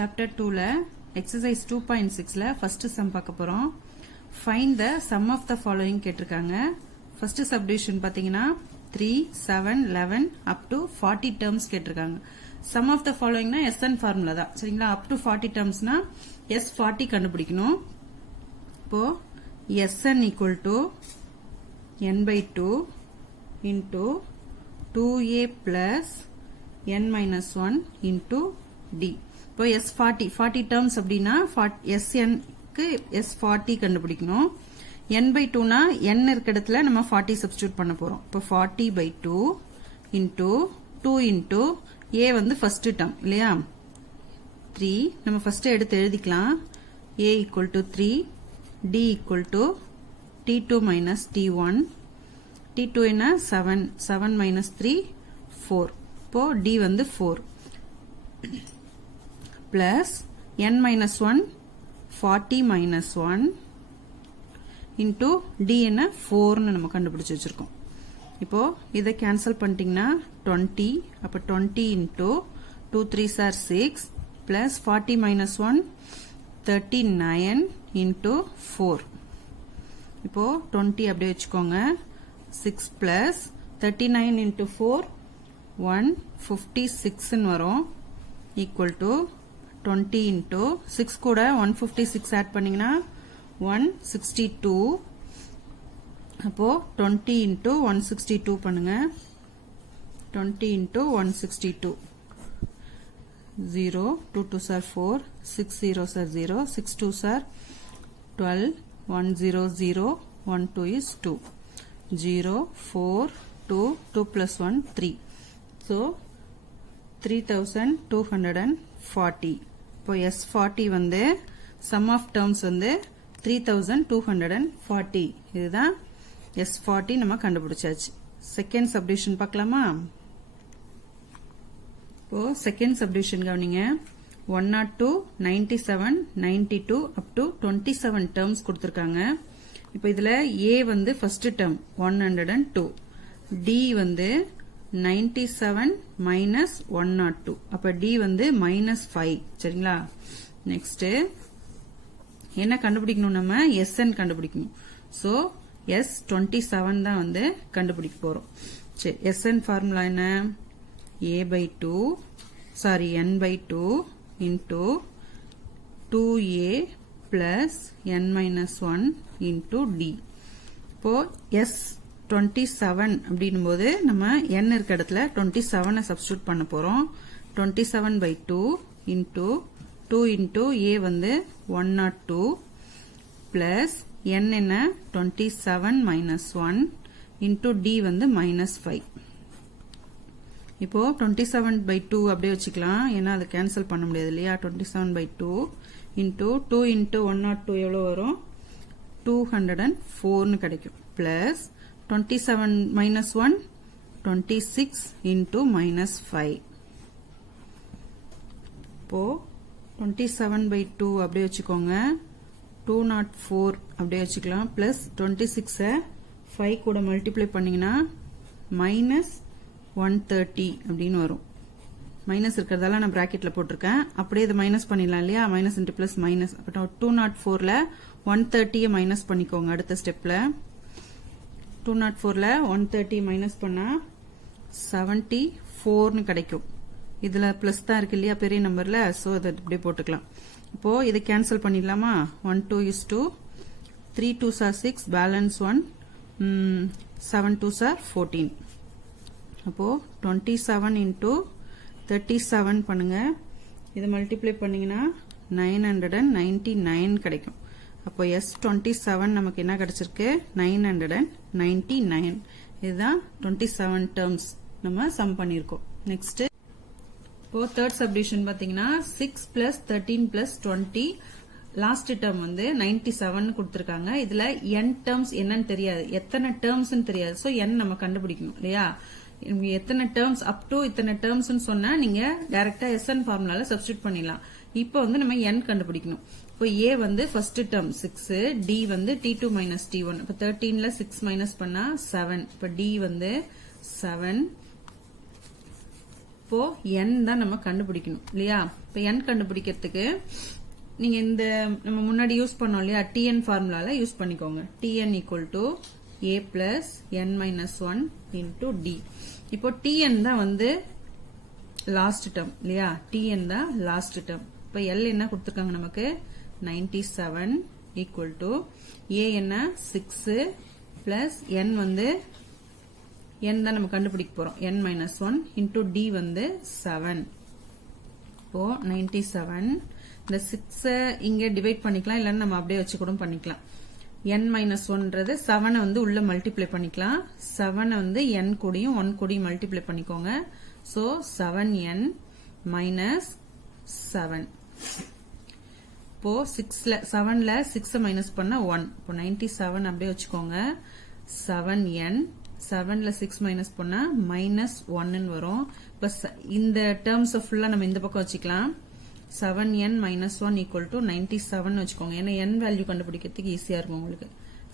chapter 2ல exercise 2.6ல first sum பார்க்க போறோம். Find the sum of the following கேட்டிருக்காங்க. First subdivision பாத்தீங்கன்னா 3, 7, 11 up to 40 terms கேட்டிருக்காங்க. Sum of the following னா SN formula தான். சரிங்களா? up to 40 termsனா S40 கண்டுபிடிக்கணும். இப்போ SN equal to n by 2 into 2a plus n minus 1 into d. இப்போ S40 40 terms அப்படின்னா SN க்கு S40 கண்டுபிடிக்கணும். n by 2 னா n இருக்க இடத்துல நம்ம 40 substitute பண்ண போறோம். இப்போ 40 by 2 into 2 into a வந்து first term இல்லையா 3 நம்ம first எடுத்து எழுதிக்கலாம். a equal to 3 d equal to t2 minus t1 t2 என்ன 7 minus 3 4 இப்போ d வந்து 4 plus n minus 1 40 minus 1 into d என்ன 4 னு நம்ம கண்டுபிடிச்சு வச்சிருக்கோம். இப்போ இதை கேன்சல் பண்ணிட்டீங்கன்னா 20 அப்ப 20 into 2 3s are 6 plus 40 minus 1 39 into 4 இப்போ 20 அப்படியே வச்சுக்கோங்க 6 plus 39 into 4 156 ன்னு வரும் equal to 20 into 6 கூட 156 add பண்ணீங்கன்னா 162 அப்போ 20 into 162 பண்ணுங்க 20 into 162 0 2 2s are 4 6 zeros are 0 6 2s are 12 1 0 0 1 2 is 2 0 4 2 2 plus 1 3 so 3240 இப்போ S40 வந்து sum of terms வந்து 3240 இதுதான் S40 நம்ம கண்டுபிடிச்சாச்சு. செகண்ட் சப்டிவிஷன் பார்க்கலாமா? இப்போ செகண்ட் சப்டிவிஷன் கவனிங்க 102 97 92 up to 27 terms கொடுத்திருக்காங்க. இப்போ இதுல A வந்து first term 102 D வந்து 97 minus 102 அப்ப D வந்து minus 5 சரிங்களா? நெக்ஸ்ட் என்ன கண்டுபிடிக்கணும் நம்ம SN கண்டுபிடிக்கணும். சோ S27 தான் வந்து கண்டுபிடிக்க போறோம். சரி SN ஃபார்முலா என்ன? A by 2 sorry n by 2 into 2a plus n minus 1 into d. இப்போ S27 அப்படின்னும் போது நம்ம n இருக்க இடத்துல 27 சப்ஸ்டிட்யூட் பண்ண போறோம். 27 by 2 into 2 into a வந்து 102 plus n என்ன 27 minus 1 into d வந்து minus 5. இப்போ 27 by 2 அப்படியே வச்சுக்கலாம். ஏன்னா அதை கேன்சல் பண்ண முடியாது இல்லையா? 27 by 2 into 2 into 102 எவ்வளவு வரும்? 204 னு கிடைக்கும். plus 27 minus 1 26 into minus 5. இப்போ 27 by 2 அப்படியே வச்சுக்கோங்க. 204 அப்படியே வச்சுக்கலாம். plus 26 5 கூட மல்டிப்ளை பண்ணீங்கன்னா மைனஸ் 130 அப்படின்னு வரும். மைனஸ் இருக்கிறதால நான் பிராக்கெட்ல போட்டிருக்கேன். அப்படியே இதை மைனஸ் பண்ணிடலாம் இல்லையா? Minus into plus minus. அப்ப 204ல 130 மைனஸ் பண்ணிக்கோங்க அடுத்த ஸ்டெப்ல. 204ல 130 மைனஸ் பண்ணா 74 னு கிடைக்கும். இதுல பிளஸ் தான் இருக்கு இல்லையா பெரிய நம்பர்ல? சோ அதை இப்படியே போட்டுக்கலாம். இப்போ இதை கேன்சல் பண்ணிடலாமா? 1 2 is 2 3 2s are 6 balance 1 7 2s are 14. அப்போ 27 into 37 பண்ணுங்க. இது மல்டிப்ளை பண்ணீங்கன்னா 999 கிடைக்கும். அப்போ S27 நமக்கு என்ன கிடைச்சிருக்கு? 999. இதுதான் 27 terms நம்ம சம் பண்ணியிருக்கோம். நெக்ஸ்ட் இப்போ தேர்ட் சப்டிவிஷன் பாத்தீங்கன்னா 6 plus 13 plus 20 லாஸ்ட் டேர்ம் வந்து 97 கொடுத்திருக்காங்க. இதுல n terms என்னன்னு தெரியாது, எத்தனை terms தெரியாது. சோ n நம்ம கண்டுபிடிக்கணும் இல்லையா? எத்தனை டேர்ம்ஸ் அப் டு இத்தனை டேர்ம்ஸ் சொன்னா நீங்க டைரக்டா SN ஃபார்முலால சப்ஸ்டிட்யூட் பண்ணிடலாம். இப்போ வந்து நம்ம n கண்டுபிடிக்கணும். இப்போ a வந்து ஃபர்ஸ்ட் டேர்ம் 6 d வந்து t2 minus t1. இப்போ 13ல 6 மைனஸ் பண்ணா 7. இப்போ d வந்து 7 இப்போ n தான் நம்ம கண்டுபிடிக்கணும் இல்லையா? இப்போ n கண்டுபிடிக்கிறதுக்கு நீங்க இந்த நம்ம முன்னாடி யூஸ் பண்ணோம் இல்லையா, tn ஃபார்முலால யூஸ் பண்ணிக்கோங்க. tn equal to a plus n minus 1 into d. இப்போ tn தான் வந்து லாஸ்ட் டேர்ம் இல்லையா? tn தான் லாஸ்ட் டேர்ம். இப்போ l என்ன கொடுத்திருக்காங்க நமக்கு 97 equal to a என்ன 6 plus n வந்து n தான் நம்ம கண்டுபிடிக்க போறோம், n minus 1 into d வந்து 7. இப்போ 97 இந்த 6 இங்க டிவைட் பண்ணிக்கலாம், இல்லன்னா நம்ம அப்படியே வச்சு கூட பண்ணிக்கலாம். n minus 1ன்றது 7 வந்து உள்ள மல்டிப்ளை பண்ணிக்கலாம். 7 வந்து n கூடயும் 1 கூடயும் மல்டிப்ளை பண்ணிக்கோங்க. So 7n minus 7. இப்போ 7ல 6 மைனஸ் பண்ணா 1. இப்போ 97 அப்படியே வச்சுக்கோங்க. 7n 7ல 6 மைனஸ் பண்ணா -1 வரும். இப்போ இந்த டேர்ம்ஸ் ஃபுல்லா நம்ம இந்த பக்கம் வச்சுக்கலாம். 7n minus 1 equal to 97 வச்சுக்கோங்க. ஏன்னா n வேல்யூ கண்டுபிடிக்கிறதுக்கு ஈஸியா இருக்கும் உங்களுக்கு.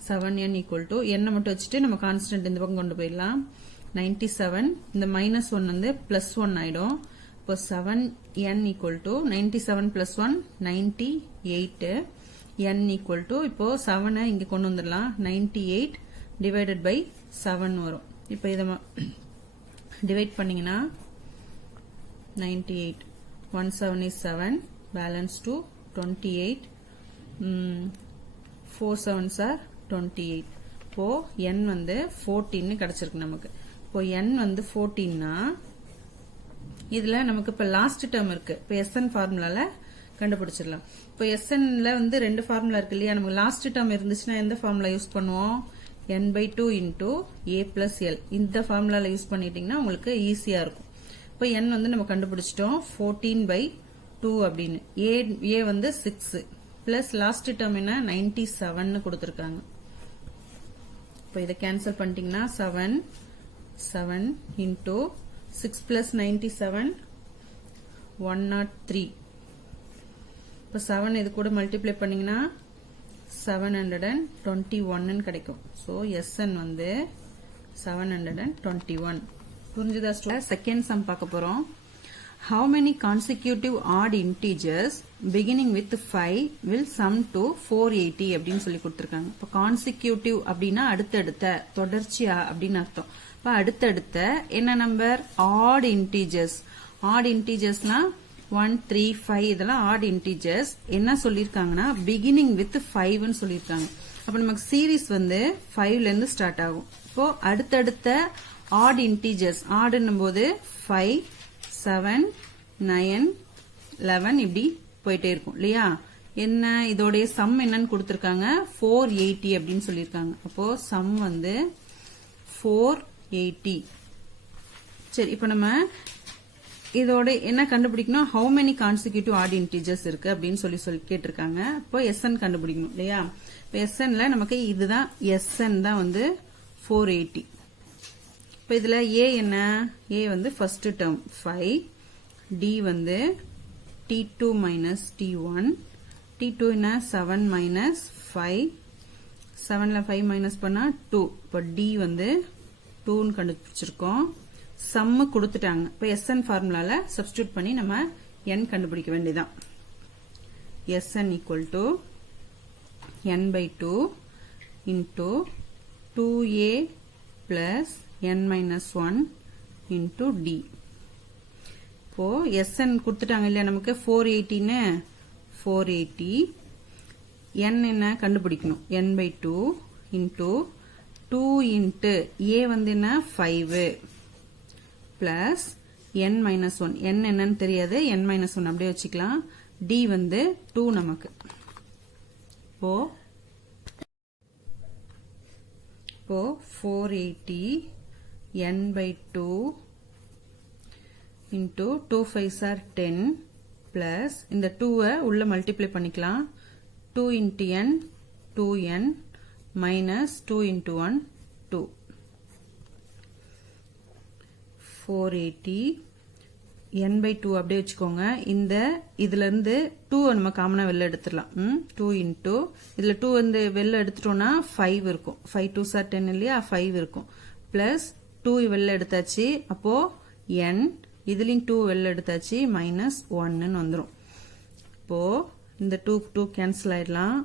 7n equal to n மட்டும் வச்சுட்டு நம்ம கான்ஸ்டன்ட் இந்த பக்கம் கொண்டு போயிடலாம். 97 இந்த -1 வந்து +1 ஆயிடும். இப்போ 7n equal to 97 plus 1 98. n equal to இப்போ 7 இங்க கொண்டு வந்துடலாம். 98 divided by 7 வரும். இப்போ இதை டிவைட் பண்ணீங்கன்னா 98 1 7 is 7, balance to 28, 4 7s are 28. இப்போ n வந்து 14 கிடைச்சிருக்கு நமக்கு. இப்போ n வந்து 14னா இதுல நமக்கு இப்ப லாஸ்ட் டேர்ம் இருக்கு. இப்போ SN ஃபார்முலால கண்டுபிடிச்சிடலாம். இப்போ SNல வந்து ரெண்டு ஃபார்முலா இருக்கு இல்லையா? நமக்கு லாஸ்ட் டேர்ம் இருந்துச்சுன்னா எந்த ஃபார்முலா யூஸ் பண்ணுவோம்? n/2 into a plus l. இந்த ஃபார்முலால யூஸ் பண்ணிட்டீங்கன்னா உங்களுக்கு ஈஸியா இருக்கும். இப்போ n வந்து நம்ம கண்டுபிடிச்சிட்டோம் 14/2 அப்படின்னு. a வந்து 6 பிளஸ் லாஸ்ட் டேர்ம் என்ன 97 கொடுத்திருக்காங்க. இப்போ இதை கேன்சல் பண்ணிட்டீங்கன்னா 7 into 6 plus 97 103. இப்போ 7 இது கூட மல்டிப்ளை பண்ணீங்கன்னா 721 கிடைக்கும். ஸோ SN வந்து 721. புரிஞ்சுதா ஸ்டூடெண்ட்ஸ்? செகண்ட் சம் பார்க்க போறோம். How many consecutive odd integers beginning with 5 will sum to 480 அப்படின்னு சொல்லி கொடுத்திருக்காங்க. இப்போ கான்சிக்யூட்டிவ் அப்படின்னா அடுத்தடுத்த, தொடர்ச்சியா அப்படின்னு அர்த்தம். இப்போ அடுத்தடுத்த என்ன நம்பர்? Odd integers. ஆட் இன்டீஜர்ஸ்னா 1 3 5 இதெல்லாம் ஆட் இன்டீஜர்ஸ். என்ன சொல்லிருக்காங்கன்னா பிகினிங் வித் 5ன்னு சொல்லிருக்காங்க. அப்ப நமக்கு சீரீஸ் வந்து 5ல இருந்து ஸ்டார்ட் ஆகும். இப்போ அடுத்தடுத்த ஆட் இன்டீஜர்ஸ், ஆடுன்னும் போது 5 7 9 11 இப்படி போயிட்டே இருக்கும் இல்லையா? என்ன இதோடைய சம் என்னன்னு கொடுத்திருக்காங்க? 480 அப்படின்னு சொல்லியிருக்காங்க. அப்போ சம் வந்து 480. சரி, இப்போ நம்ம இதோட என்ன கண்டுபிடிக்கணும்? How many consecutive add integers இருக்கு அப்படின்னு சொல்லி கேட்டிருக்காங்க. இப்போ SN கண்டுபிடிக்கணும் இல்லையா? இப்போ SNல நமக்கு இதுதான் SN தான் வந்து 480. இப்போ இதுல A என்ன? A வந்து ஃபர்ஸ்ட் டேர்ம் 5, D வந்து T2 minus T1, T2 என்ன 7 minus 5, 7ல 5 மைனஸ் பண்ணா 2. இப்போ D வந்து 2ன்னு கண்டுபிடிச்சிருக்கோம். சம்மு கொடுத்துட்டாங்க. இப்போ SN ஃபார்முலால சப்ஸ்டிட்யூட் பண்ணி நம்ம n கண்டுபிடிக்க வேண்டியதான். SN equal to n/2 into 2a plus n minus 1 into d. இப்போ SN கொடுத்துட்டாங்க இல்லையா நமக்கு 480ன்னு 480. n என்ன கண்டுபிடிக்கணும்? n/2 into 2 into a வந்து என்ன 5 plus n minus 1. n என்னன்னு தெரியாது, n minus 1 அப்படியே வச்சுக்கலாம். d வந்து 2 நமக்கு. இப்போ 480 n/2 into 2 5s are 10 plus இந்த 2 உள்ள மல்டிப்ளை பண்ணிக்கலாம். 2 into n 2n minus 2 into 1 2. 480 n/2 அப்படியே வச்சுக்கோங்க. இந்த இதுல இருந்து 2 நம்ம காமனா வெளில எடுத்துடலாம். 2 into இதுல 2 வந்து வெளில எடுத்துட்டோம்னா 5 இருக்கும். 5 2s are 10 இல்லையா? 5 இருக்கும். பிளஸ் 2 வெளில எடுத்தாச்சு. அப்போ n இதுலயும் 2 வெளில எடுத்தாச்சு மைனஸ் 1 வந்துரும். இப்போ இந்த 2 கேன்சல் ஆயிடலாம்,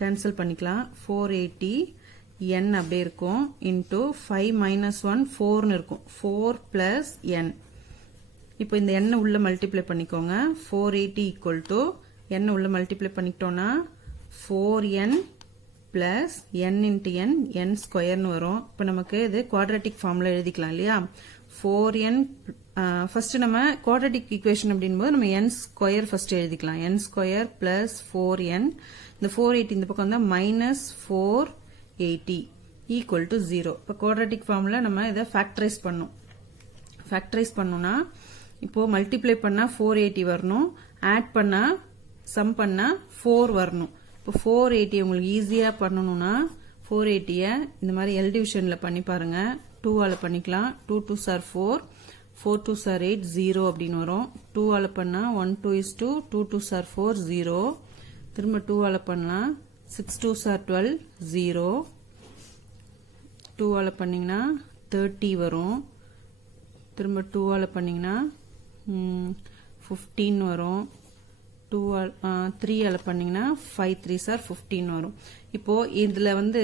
கேன்சல் பண்ணிக்கலாம். 480 n அப்படியே இருக்கும் இன்டூ 5 மைனஸ் 1 4 இருக்கும். 4 பிளஸ் n. இப்போ இந்த n உள்ள மல்டிப்ளை பண்ணிக்கோங்க. 480 ஈக்குவல் டு n உள்ள மல்டிப்ளை பண்ணிக்கிட்டோம்னா 4n plus n into n n ஸ்கொயர்னு வரும். இப்போ நமக்கு இது குவாட்ராட்டிக் ஃபார்ம்ல எழுதிக்கலாம் இல்லையா? 4n ஃபர்ஸ்ட் நம்ம குவாட்ராட்டிக் ஈக்குவேஷன் அப்படின்போது நம்ம n ஸ்கொயர் ஃபர்ஸ்ட் எழுதிக்கலாம். n ஸ்கொயர் பிளஸ் 4n, இந்த 480 இந்த பக்கம் வந்தா மைனஸ் 480 ஈக்குவல் டு 0. இப்போ குவாட்ராட்டிக் ஃபார்ம்ல நம்ம இதை ஃபேக்டரைஸ் பண்ணணும். ஃபேக்டரைஸ் பண்ணோம்னா இப்போ மல்டிப்ளை பண்ணா 480 வரணும், ஆட் பண்ணா சம் பண்ணா 4 வரணும். இப்போ 480 உங்களுக்கு ஈஸியா பண்ணணும்னா 480 இந்த மாதிரி எல் டிவிஷன்ல பண்ணி பாருங்க. 2 ஆல பண்ணிக்கலாம். 2 2s are 4, 4 2s are 8, 0 அப்படின்னு வரும். 2 ஆல பண்ணா 1 2 is 2, 2 2s are 4, 0. திரும்ப 2 ஆல பண்ணலாம். 6 2s are 12, 0. 2 ஆல பண்ணீங்கன்னா 30 வரும். திரும்ப 2 ஆல பண்ணீங்கன்னா 15 வரும். 3 ஆல பண்ணீங்கன்னா 5 3s are 15 வரும். இப்போ இதுல வந்து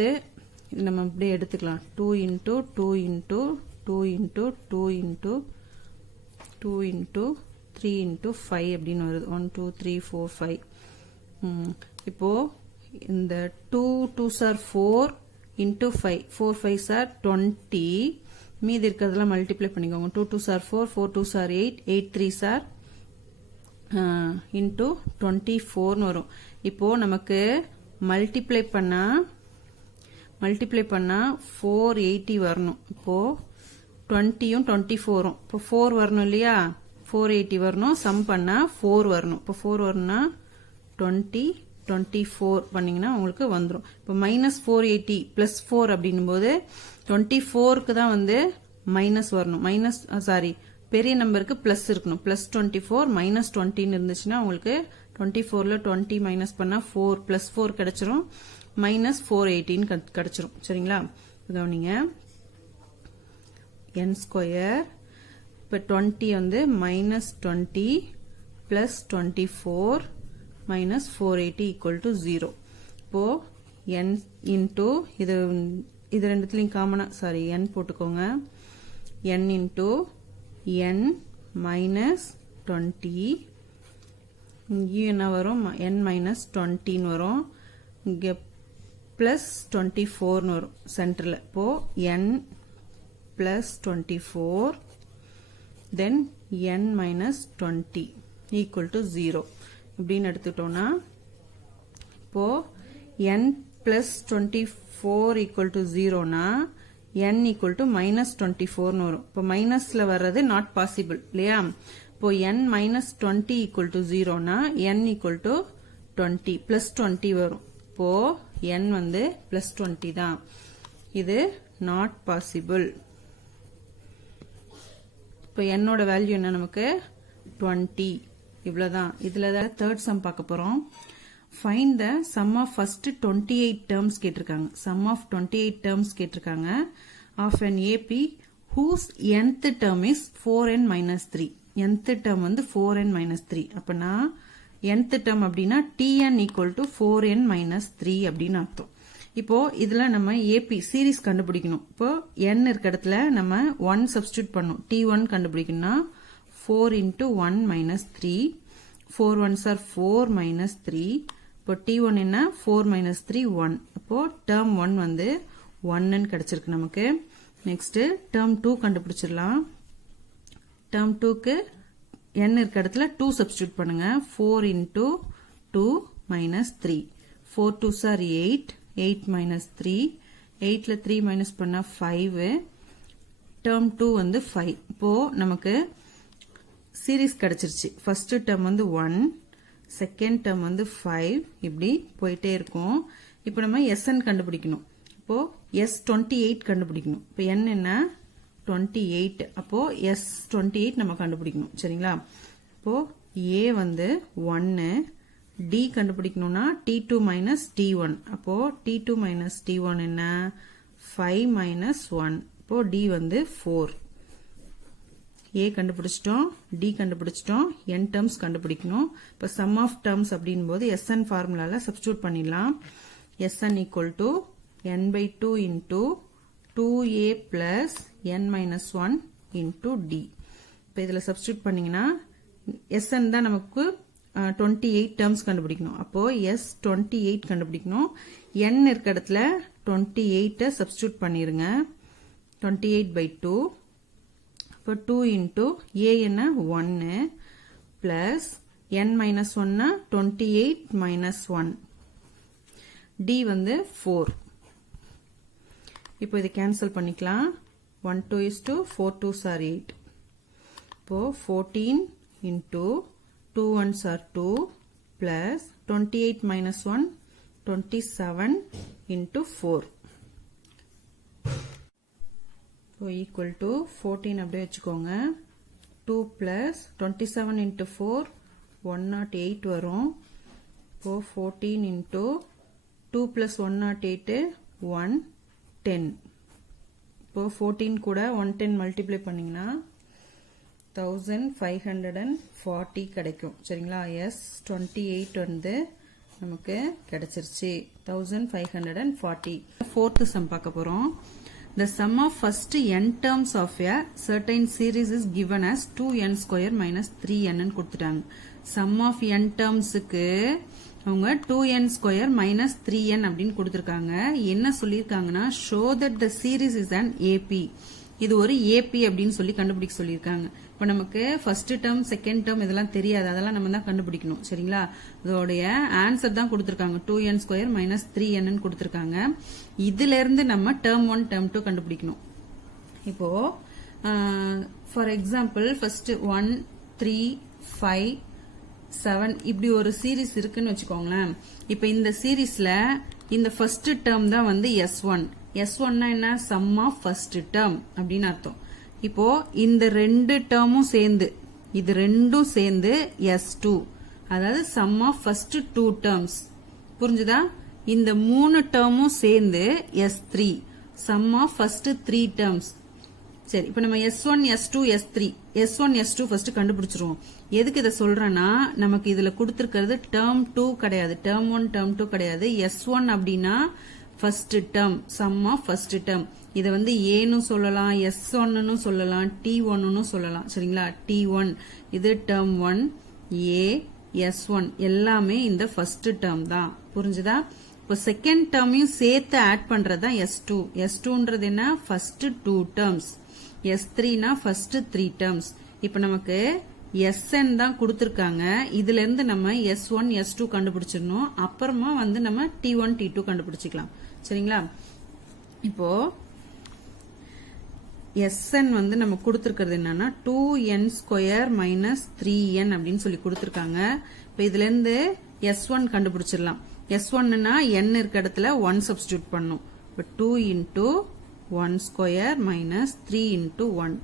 நம்ம அப்படியே எடுத்துக்கலாம். 2 into 2 into 2 into 2 into 2 into 3 into 5 அப்படின்னு வருது. 1 2 3 4 5. இப்போ இந்த 2 2s are 4 into 5, 4 5s are 20. மீதி இருக்கிறதெல்லாம் மல்டிப்ளை பண்ணிக்கோங்க. 2 2s are 4, 4 2s are 8, 8 3s are into 24 வரும். இப்போ நமக்கு மல்டிப்ளை பண்ணா 480 வரணும். இப்போ 20யும் 24ம் இப்போ 4 வரணும் இல்லையா? 480 வரணும். சம் பண்ணா 4 வரணும். இப்போ 4 வரணும்னா 20 24 பண்ணீங்கன்னா உங்களுக்கு வந்துடும். இப்போ மைனஸ் 480 பிளஸ் 4 அப்படின்னும் போது 24க்கு தான் வந்து மைனஸ் வரணும். மைனஸ் சாரி பெரிய நம்பருக்கு பிளஸ் இருக்கணும். பிளஸ் 24 மைனஸ் 20 இருந்துச்சுன்னா உங்களுக்கு 24ல 20 மைனஸ் பண்ணா 4 பிளஸ் 4 கிடைச்சிரும். மைனஸ் 480 கிடைச்சிரும். சரிங்களா? கவனிங்க. n ஸ்கொயர் இப்போ 20 வந்து minus 20 plus 24 minus 480 equal to 0. இப்போ n இன்டூ இது ரெண்டுத்துலையும் காமனா சாரி n போட்டுக்கோங்க. n இன்டூ n மைனஸ் 20 இங்கேயும் என்ன வரும்? n மைனஸ் 20 வரும். இங்கே பிளஸ் 24 வரும் சென்டர்ல. இப்போ n plus 24 then n minus 20 equal to 0 இப்படின்னு எடுத்துட்டோம்னா இப்போ n பிளஸ் 24 ஈக்குவல் டு 0னா n ஈக்குவல் டு மைனஸ் 24 வரும். இப்போ மைனஸ்ல வர்றது நாட் பாசிபிள் இல்லையா? இப்போ n மைனஸ் 20 ஈக்குவல் டு 0னா n ஈக்குவல் டு 20 பிளஸ் 20 வரும். இப்போ n வந்து பிளஸ் 20 தான். இது நாட் பாசிபிள். இப்போ என்னோட வேல்யூ என்ன? நமக்கு 20 இவ்வளவுதான். இதுல தேர்ட் சம் பார்க்க போறோம். Find the sum of first 28 terms கேட்டிருக்காங்க. Sum of 28 terms கேட்டிருக்காங்க of an AP whose nth term is 4n minus 3. nth term வந்து 4n minus 3. அப்பனா nth term அப்படின்னா tn equal to 4n minus 3 அப்படின்னு அர்த்தம். இப்போ இதுல நம்ம AP சீரிஸ் கண்டுபிடிக்கணும். இப்போ n இருக்க இடத்துல நம்ம 1 சப்ஸ்டிட்யூட் பண்ணணும். t1 கண்டுபிடிக்கணும்னா 4 into 1 minus 3. 4 1s are 4 minus 3. இப்போ t1 என்ன? 4 minus 3 1. அப்போ term 1 வந்து 1 கிடைச்சிருக்கு நமக்கு. நெக்ஸ்ட் term 2 கண்டுபிடிச்சிடலாம். term 2க்கு n இருக்க இடத்துல 2 சப்ஸ்டிட்யூட் பண்ணுங்க. 4 into 2 minus 3. 4 2s are 8. 8 minus 3. 8ல 3 minus பண்ணா 5. term 2 வந்து 5. இப்போ நமக்கு சீரிஸ் கிடைச்சிருச்சு. ஃபர்ஸ்ட் டேர்ம் வந்து 1, செகண்ட் டேர்ம் வந்து 5 இப்படி போயிட்டே இருக்கும். இப்போ நம்ம SN கண்டுபிடிக்கணும். இப்போ S28 கண்டுபிடிக்கணும். இப்போ n என்ன? 28. அப்போ S28 நம்ம கண்டுபிடிக்கணும். சரிங்களா? இப்போ A வந்து 1, D கண்டுபிடிக்கணும்னா T2 minus T1. அப்போ T2 minus T1 என்ன? 5 minus 1. இப்போ D வந்து 4. A கண்டுபிடிச்சிட்டோம், D கண்டுபிடிச்சிட்டோம், n terms கண்டுபிடிக்கணும். இப்போ sum of terms அப்படின்போது Sn ஃபார்முலால சப்ஸ்டிட்யூட் பண்ணிடலாம். Sn equal to n by 2 into 2a plus n minus 1 into D. இப்போ இதில் சப்ஸ்டிட்யூட் பண்ணிங்கன்னா Sn தான் நமக்கு 28 terms கண்டுபிடிக்கணும். அப்போ S28 கண்டுபிடிக்கணும். n இருக்க இடத்துல 28 சப்ஸ்டிட்யூட் பண்ணிருங்க. 28 by 2. இப்போ 2 into a என்ன 1 plus n minus 1 28 minus 1. D வந்து 4. இப்போ இது கேன்சல் பண்ணிக்கலாம். 1 2 is 2, 4 2s are 8. இப்போ 14 into 2 1s are 2 plus 28 minus 1 27 into 4. இப்போ equal to 14 அப்படியே வச்சுக்கோங்க. 2 plus 27 into 4 108 வரும். இப்போ 14 into 2 plus 108 110. இப்போ 14 கூட 110 மல்டிப்ளை பண்ணீங்கன்னா 1540 கிடைக்கும். சரிங்களா? S28 வந்து நமக்கு கிடைச்சிருச்சு. 1540. fourth sum பார்க்க போறோம். The sum of first n terms of a certain series is given as 2n square minus 3n ன்னு கொடுத்துட்டாங்க. sum of n termsக்கு அவங்க 2n square minus 3n அப்படின்னு கொடுத்திருக்காங்க. என்ன சொல்லியிருக்காங்கன்னா show that the series is an AP. இது ஒரு AP அப்படின்னு சொல்லி கண்டுபிடிக்க சொல்லியிருக்காங்க. இப்போ நமக்கு ஃபர்ஸ்ட் டேர்ம் செகண்ட் டேர்ம் இதெல்லாம் தெரியாது, அதெல்லாம் நம்ம தான் கண்டுபிடிக்கணும். சரிங்களா? இதோடைய ஆன்சர் தான் கொடுத்துருக்காங்க. 2n ஸ்கொயர் மைனஸ் 3n கொடுத்துருக்காங்க. இதுல இருந்து நம்ம டேர்ம் 1 டேர்ம் 2 கண்டுபிடிக்கணும். இப்போ ஃபார் எக்ஸாம்பிள் ஃபர்ஸ்ட் 1 3 5 7 இப்படி ஒரு சீரீஸ் இருக்குன்னு வச்சுக்கோங்களேன். இப்போ இந்த சீரீஸ்ல இந்த ஃபர்ஸ்ட் டேர்ம் தான் வந்து S1. S1 என்ன? சம் ஆஃப் ஃபர்ஸ்ட் டேர்ம் அப்படின்னு அர்த்தம். இப்போ இந்த ரெண்டு டேர்மும் சேர்ந்து இது ரெண்டும் சேர்ந்து S2, அதாவது சம் ஆஃப் ஃபர்ஸ்ட் 2 டேர்ம்ஸ். புரிஞ்சுதா? இந்த 3 டேர்மும் சேர்ந்து S3, some of first 3 terms. சரி, இப்போ நம்ம S1 S2 S3 S1 S2 first கண்டுபிடிச்சிருவோம். எதுக்கு இதை சொல்றேன்னா, நமக்கு இதுல கொடுத்திருக்கிறது டேர்ம் 2 கிடையாது, டேர்ம் 1 டேர்ம் 2 கிடையாது. S1 அப்படின்னா first term, sum of first term. இதை வந்து ஏன்னு சொல்லலாம், S1 சொல்லலாம், T1 சொல்லலாம். சரிங்களா? T1 இது டேர்ம் 1, A S1 எல்லாமே இந்த ஃபர்ஸ்ட் டேர்ம் தான். புரிஞ்சுதா? இப்போ செகண்ட் டேர்மையும் சேர்த்து ஆட் பண்றதுதான் S2. S2ன்றது என்ன? First 2 terms. S3னா ஃபர்ஸ்ட் 3 டேர்ம்ஸ். இப்போ நமக்கு Sn தான் கொடுத்திருக்காங்க. இதுல இருந்து நம்ம S1 S2 கண்டுபிடிச்சிடணும். அப்புறமா வந்து நம்ம T1 T2 கண்டுபிடிச்சிக்கலாம். சரிங்களா? இப்போ Sn வந்து நம்ம கொடுத்திருக்கிறது என்னன்னா 2n ஸ்கொயர் மைனஸ் 3n அப்படின்னு சொல்லி கொடுத்திருக்காங்க. இப்போ இதுல இருந்து S1 கண்டுபிடிச்சிடலாம். S1னா n இருக்க இடத்துல 1 சப்ஸ்டிட்யூட் பண்ணும். இப்போ 2 into 1 square minus 3 into 1.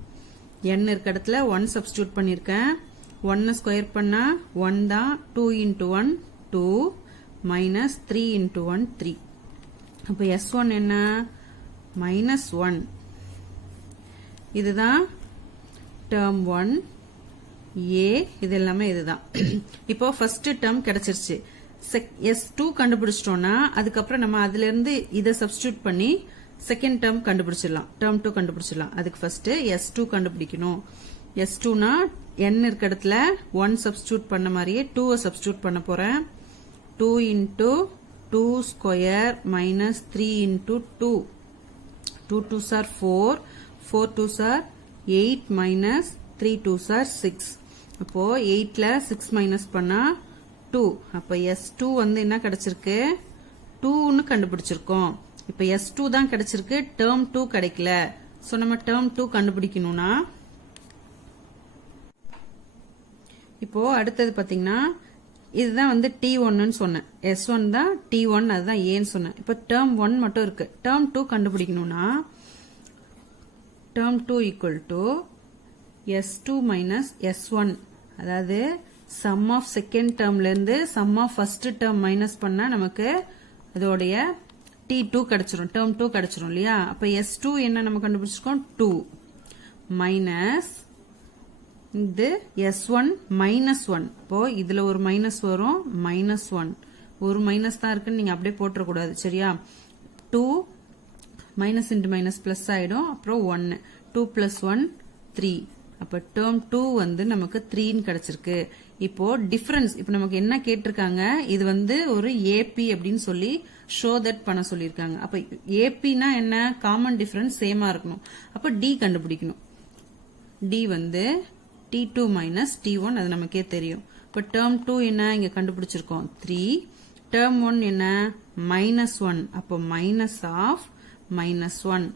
n இருக்க இடத்துல 1 சப்ஸ்டிட்யூட் பண்ணிருக்கேன். 1 ஸ்கொயர் பண்ணா 1 தான். 2 into 1 2 மைனஸ் 3 into 1 3. அப்போ S1 என்ன? மைனஸ் 1. இதுதான் டேர்ம் 1 A. இது எல்லாமே இதுதான். இப்போ ஃபர்ஸ்ட் டேர்ம் கிடைச்சிருச்சு. S2 கண்டுபிடிச்சிட்டோம்னா அதுக்கப்புறம் நம்ம அதுல இருந்து இதை சப்ஸ்டிட்யூட் பண்ணி செகண்ட் டேர்ம் கண்டுபிடிச்சிடலாம், டேர்ம் 2 கண்டுபிடிச்சிடலாம். அதுக்கு ஃபர்ஸ்ட் S2 கண்டுபிடிக்கணும். S2னா n இருக்க இடத்துல 1 சப்ஸ்டிட்யூட் பண்ண மாதிரியே 2 சப்ஸ்டிட்யூட் பண்ண போறேன். 2 into 2 square minus 3 into 2. 2 2s are 4, 4 2s are 8 minus 3 2s are 6. அப்போ 8ல 6 மைனஸ் பண்ணா 2. அப்ப S2 வந்து என்ன கிடைச்சிருக்கு? 2ன்னு கண்டுபிடிச்சிருக்கோம். இப்ப S2 தான் கிடைச்சிருக்கு, டேர்ம் 2 கிடைக்கல. சோ நம்ம டேர்ம் 2 கண்டுபிடிக்கணும்னா இப்போ அடுத்தது பாத்தீங்கன்னா இதுதான் வந்து T1 சொன்னேன். S1 தான் T1, அதுதான் ஏன்னு சொன்னேன். இப்ப டேர்ம் 1 மட்டும் இருக்கு. டேர்ம் 2 கண்டுபிடிக்கணும்னா term 2 equal to S2 minus S1, அதாவது சம் ஆஃப் செகண்ட் டேர்ம்ல இருந்து sum of first term minus பண்ணா நமக்கு அதோடைய T2 கிடைச்சிரும், டேர்ம் 2 கிடைச்சிரும் இல்லையா? அப்ப S2 என்ன நம்ம கண்டுபிடிச்சிருக்கோம்? 2 மைனஸ் இது S1 -1. இப்போ இதுல ஒரு மைனஸ் வரும், -1. ஒரு மைனஸ் தான் இருக்குன்னு நீங்க அப்படியே போட்டுறக்கூடாது, சரியா? 2 மைனஸ் இன்டு மைனஸ் பிளஸ் ஆயிடும். அப்புறம் 1 2 + 1 3. அப்ப டேர்ம் 2 வந்து நமக்கு 3 கிடைச்சிருக்கு. இப்போ டிஃபரன்ஸ் இப்போ நமக்கு என்ன கேட்டிருக்காங்க, இது வந்து ஒரு ஏபி அப்படின்னு சொல்லி ஷோ தட் பண்ண சொல்லியிருக்காங்க. அப்ப ஏபினா என்ன, காமன் டிஃபரன்ஸ் சேமா இருக்கணும். அப்ப டி கண்டுபிடிக்கணும். டி வந்து T2 மைனஸ் T1, அது நமக்கே தெரியும். இப்ப டேர்ம் 2 என்ன இங்க கண்டுபிடிச்சிருக்கோம் 3. டேர்ம் 1 என்ன -1. அப்போ மைனஸ் ஆஃப் -1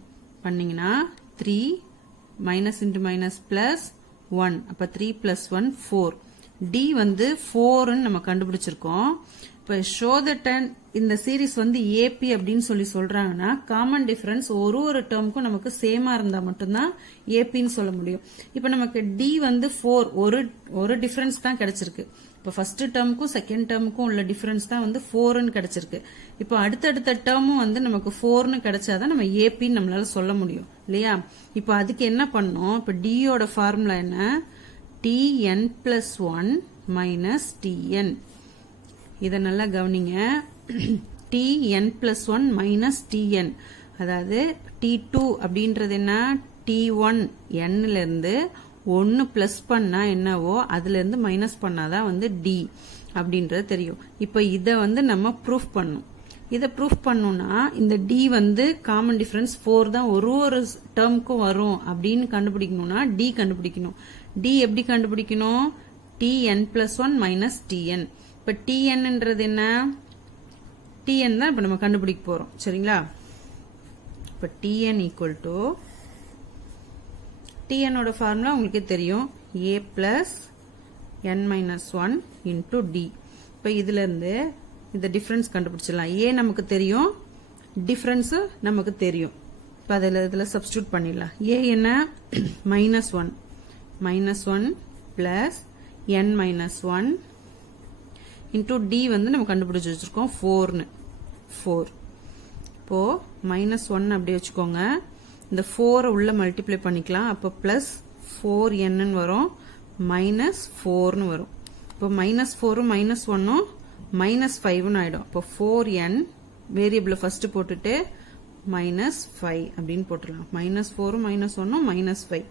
பண்ணீங்கன்னா 3 மைனஸ் இன்டு மைனஸ் பிளஸ் 1. அப்ப 3 + 1 4. டி வந்து 4 நம்ம கண்டுபிடிச்சிருக்கோம். இப்ப ஷோ தட் இந்த சீரிஸ் வந்து ஏபி அப்படின்னு சொல்லி சொல்றாங்கன்னா காமன் டிஃபரன்ஸ் ஒரு டேர்முக்கும் நமக்கு சேமா இருந்தா மட்டும்தான் ஏபின்னு சொல்ல முடியும். இப்ப நமக்கு டி வந்து 4 ஒரு டிஃபரன்ஸ் தான் கிடைச்சிருக்கு. இப்ப ஃபர்ஸ்ட் டேர்முக்கும் செகண்ட் டேர்முக்கும் உள்ள டிஃபரன்ஸ் தான் வந்து 4ன்னு கிடைச்சிருக்கு. இப்ப அடுத்தடுத்த டேர்மும் வந்து நமக்கு 4ன்னு கிடைச்சாதான் நம்ம ஏபின்னு நம்மளால சொல்ல முடியும் இல்லையா? இப்ப அதுக்கு என்ன பண்ணோம், இப்ப டியோட ஃபார்முலா என்ன, Tn + 1 மைனஸ் Tn. இத நல்லா கவனிங்க. Tn + 1 மைனஸ் Tn, அதாவது T2 அப்படின்றது என்ன, T1 nல இருந்து 1 பிளஸ் பண்ணா என்னவோ அதுல இருந்து மைனஸ் பண்ணாதான் வந்து டி அப்படின்றது தெரியும். இப்ப இத வந்து நம்ம ப்ரூஃப் பண்ணணும். இதை ப்ரூஃப் பண்ணணும்னா இந்த டி வந்து காமன் டிஃபரன்ஸ் 4 தான் ஒரு டேர்முக்கும் வரும் அப்படின்னு கண்டுபிடிக்கணும்னா டி கண்டுபிடிக்கணும். டி எப்படி கண்டுபிடிக்கணும், Tn + 1 மைனஸ் Tn. இப்ப Tnன்றது என்ன, Tn தான் இப்ப நம்ம கண்டுபிடிக்க போறோம், சரிங்களா? இப்ப Tn = Tn ஓட ஃபார்முலா உங்களுக்கு தெரியும், a + n - 1 × d. இப்ப இதுல இருந்து இந்த டிஃபரன்ஸ் கண்டுபிடிச்சிடலாம். a நமக்கு தெரியும், டிஃபரன்ஸ் நமக்கு தெரியும். இப்ப அதுல சப்ஸ்டிட்யூட் பண்ணிடலாம். a என்ன -1 + n - 1 × d வந்து நம்ம கண்டுபிடிச்சு வச்சிருக்கோம் 4. இப்போ -1 அப்படியே வச்சுக்கோங்க. இந்த 4 உள்ள மல்டிப்ளை பண்ணிக்கலாம். அப்ப பிளஸ் 4n வரும், -4 வரும். இப்போ -4 -1 -5 ஆயிடும். அப்போ 4n வேரியபிள் ஃபர்ஸ்ட் போட்டுட்டு -5 அப்படின்னு போட்டுடலாம். -4 -1 -5.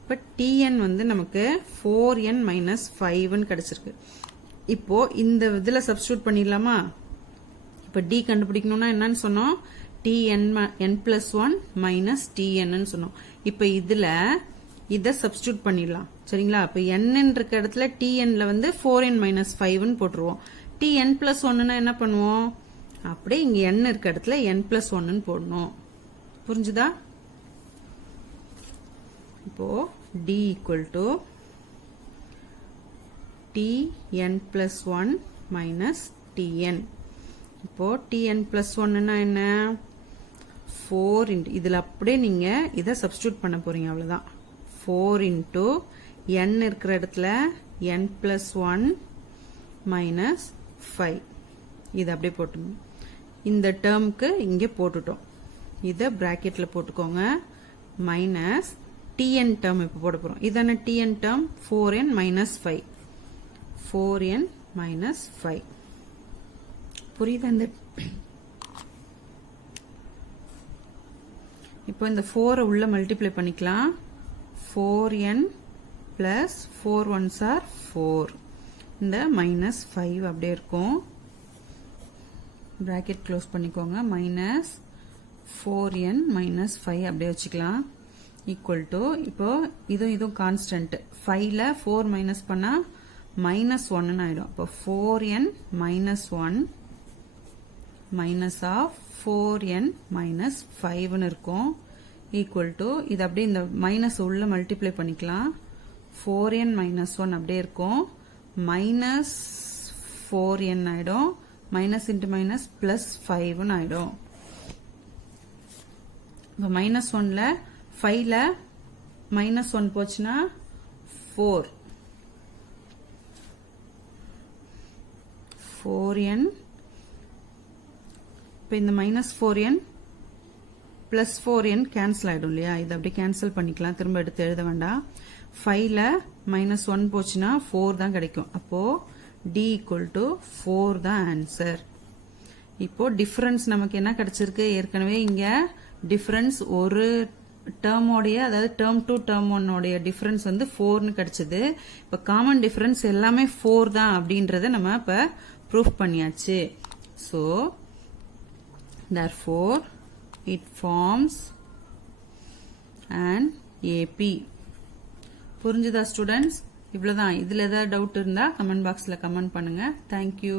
இப்ப Tn வந்து நமக்கு 4n - 5 கிடைச்சிருக்கு. இப்போ இந்த இதுல சப்ஸ்டிட்யூட் பண்ணிடலாமா? இப்ப டி கண்டுபிடிக்கணும்னா என்னன்னு சொன்னோம், Tn + 1 மைனஸ் Tn சொன்னோம். இப்ப இதுல இத சப்ஸ்டிட்யூட் பண்ணிடலாம், சரிங்களா? இப்ப n இருக்க இடத்துல Tnல வந்து 4n - 5 போட்டுருவோம். Tn + 1 என்ன பண்ணுவோம், அப்படியே இங்க n இருக்க இடத்துல n + 1 போடணும். புரிஞ்சுதா? இப்போ d = Tn + 1 மைனஸ் Tn. இப்போ Tn + 1 என்ன, 4 இதுல அப்படியே நீங்க இத சப்ஸ்டிட்யூட் பண்ண போறீங்க, அவ்வளவுதான். 4 × n இருக்கிற இடத்துல n + 1 மைனஸ் 5. இது அப்படியே போட்டுங்க. இந்த டேர்முக்கு இங்க போட்டுட்டோம். இத பிராக்கெட்ல போட்டுக்கோங்க. மைனஸ் Tn டேர்ம் இப்ப போட போறோம். இதான Tn டேர்ம் 4n - 5. 4n - 5. புரியுதா? இப்போ இந்த 4 உள்ள மல்டிப்ளை பண்ணிக்கலாம். 4n + 4 1s are 4. இந்த -5 அப்படியே இருக்கும். பிராக்கெட் க்ளோஸ் பண்ணிக்கோங்க. -4n - 5 அப்படியே வச்சுக்கலாம். ஈக்குவல் டு, இப்போ இதுவும் கான்ஸ்டன்ட். 5ல 4 மைனஸ் பண்ணா -1 ஆயிடும். அப்போ 4n - 1 மைனஸ் ஆஃப் 4n - 5 இருக்கும். ஈக்குவல் டு, இது அப்படியே இந்த மைனஸ் உள்ள மல்டிப்ளை பண்ணிக்கலாம். 4n - 1 அப்படியே இருக்கும். -4n ஆயிடும். மைனஸ் இன்டு மைனஸ் பிளஸ் 5 ஆயிடும். இப்போ -1ல 5ல -1 போச்சுன்னா 4. 4n. இப்போ இந்த -4n + 4n கேன்சல் ஆயிடும் இல்லையா? இதை அப்படியே கேன்சல் பண்ணிக்கலாம், திரும்ப எடுத்து எழுத வேண்டாம். 5ல -1 போச்சுன்னா 4 தான் கிடைக்கும். அப்போ D equal to 4 தான் ஆன்சர். இப்போ டிஃபரன்ஸ் நமக்கு என்ன கிடைச்சிருக்கு? ஏற்கனவே இங்க டிஃபரன்ஸ் ஒரு டேர்மோடைய, அதாவது டேர்ம் 2 டேர்ம் 1 உடைய டிஃபரன்ஸ் வந்து 4னு கிடைச்சது. இப்ப காமன் டிஃபரன்ஸ் எல்லாமே 4 தான் அப்படின்றத நம்ம இப்ப ப்ரூஃப் பண்ணியாச்சு. So therefore it forms an AP. புரிஞ்சுதா ஸ்டூடெண்ட்ஸ்? இவ்வளவுதான். இதுல ஏதாவது டவுட் இருந்தா கமெண்ட் பாக்ஸ்ல கமெண்ட் பண்ணுங்க. Thank you.